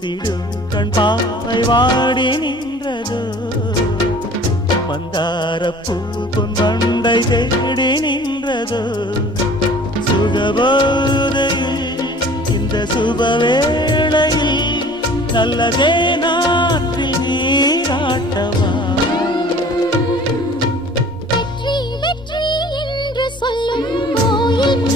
கூசிடும் கண் பாவை வாடி நின்றதோ. மந்தார பூ பொன் மண்டை தேடி நின்றதோ. சுகபோதையில் இந்த சுபவேளையில் நல்லதே நாற்றில் சொல்லும் கோயில்